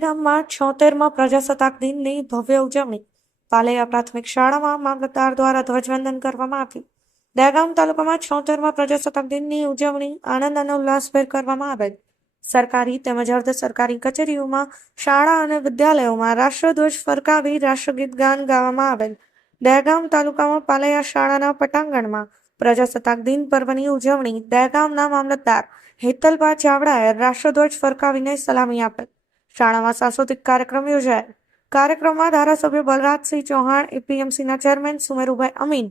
દહેગામમાં 76મા પ્રજાસત્તાક દિનની ભવ્ય ઉજવણી. પાલૈયા પ્રાથમિક શાળામાં મામલતદાર દ્વારા ધ્વજવંદન કરવામાં આવ્યું. દહેગામ તાલુકામાં 76મા પ્રજાસત્તાક દિનની ઉજવણી આનંદ અને ઉલ્લાસભેર કરવામાં આવેલ. સરકારી તેમજ અર્ધ સરકારી કચેરીઓમાં, શાળા અને વિદ્યાલયોમાં રાષ્ટ્રધ્વજ ફરકાવી રાષ્ટ્રગીત ગાન ગાવામાં આવેલ. દહેગામ તાલુકામાં પાલૈયા શાળાના પટાંગણમાં પ્રજાસત્તાક દિન પર્વની ઉજવણી દહેગામના મામલતદાર હેતલબા ચાવડાએ રાષ્ટ્રધ્વજ ફરકાવીને સલામી આપેલ. શાળામાં સાંસ્કૃતિક કાર્યક્રમ યોજાયેલ. કાર્યક્રમમાં ધારાસભ્ય બલરાજસિંહ ચૌહાણ, એપીએમસીના ચેરમેન સુમેરુભાઈ અમીન,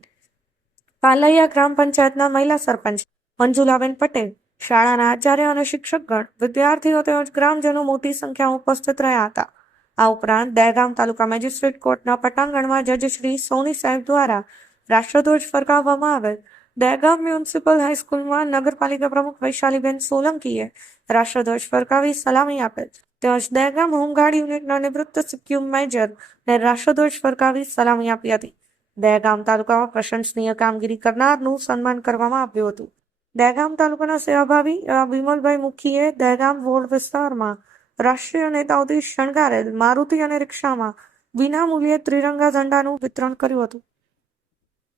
પાલૈયા ગ્રામ પંચાયતના મહિલા સરપંચ મંજુલાબેન પટેલ, શાળાના આચાર્ય અને શિક્ષકગણ, વિદ્યાર્થીઓ તેમજ ગ્રામજનો મોટી સંખ્યામાં ઉપસ્થિત રહ્યા હતા. આ ઉપરાંત દહેગામ તાલુકા મેજિસ્ટ્રેટ કોર્ટના પટાંગણમાં જજ શ્રી સોની સાહેબ દ્વારા રાષ્ટ્રધ્વજ ફરકાવવામાં આવેલ. દહેગામ મ્યુનિસિપલ હાઈસ્કૂલમાં નગરપાલિકા પ્રમુખ વૈશાલીબેન સોલંકીએ રાષ્ટ્રધ્વજ ફરકાવી સલામી આપેલ. તેમજ દહેગામ હોમગાર્ડ યુનિટના નિવૃત્ત સિક્યુમ મેજર ને રાષ્ટ્રધ્વજ ફરકાવી સલામી આપી હતી. દહેગામ તાલુકામાં પ્રશંસનીય કામગીરી કરનારનું સન્માન કરવામાં આવ્યું હતું. દહેગામ તાલુકાના સેવાભાવી એવા વિમલભાઈ મુખીએ દહેગામ વોર્ડ વિસ્તારમાં રાષ્ટ્રીય નેતાઓથી શણગારેલ મારુતિ અને રિક્ષામાં વિનામૂલ્યે ત્રિરંગા ઝંડાનું વિતરણ કર્યું હતું.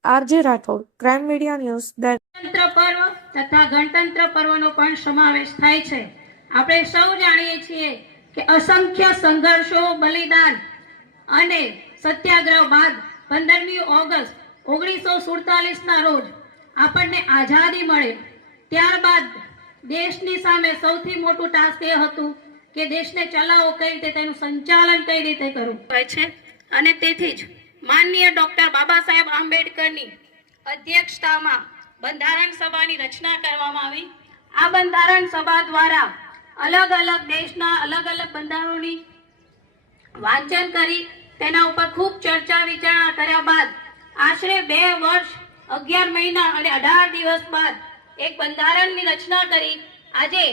RJ Rathod, crime media news. ગણતંત્ર પર્વ તથા ગણતંત્ર પર્વનો પણ સમાવેશ થાય છે. આપણે સૌ જાણીએ છીએ કે અસંખ્ય સંઘર્ષો, બલિદાન અને સત્યાગ્રહ બાદ 15મી ઓગસ્ટ 1947ના રોજ આપણને આઝાદી મળે. ત્યારબાદ દેશની સામે સૌથી મોટું ટાસ્ક એ હતું કે દેશને ચલાવવો કઈ રીતે, તેનું સંચાલન કઈ રીતે કરવું હોય છે. અને તેથી જ માનનીય ડોક્ટર બાબા સાહેબ આંબેડકરની અધ્યક્ષતામાં બંધારણ સભાની રચના કરવામાં આવી. આ બંધારણ સભા દ્વારા અલગ અલગ દેશના અલગ અલગ બંધારણોની વાંચન કરી તેના ઉપર ખૂબ ચર્ચા વિચારણા કર્યા બાદ આશરે 2 વર્ષ 11 મહિના અને 18 દિવસ બાદ એક બંધારણની રચના કરી આજે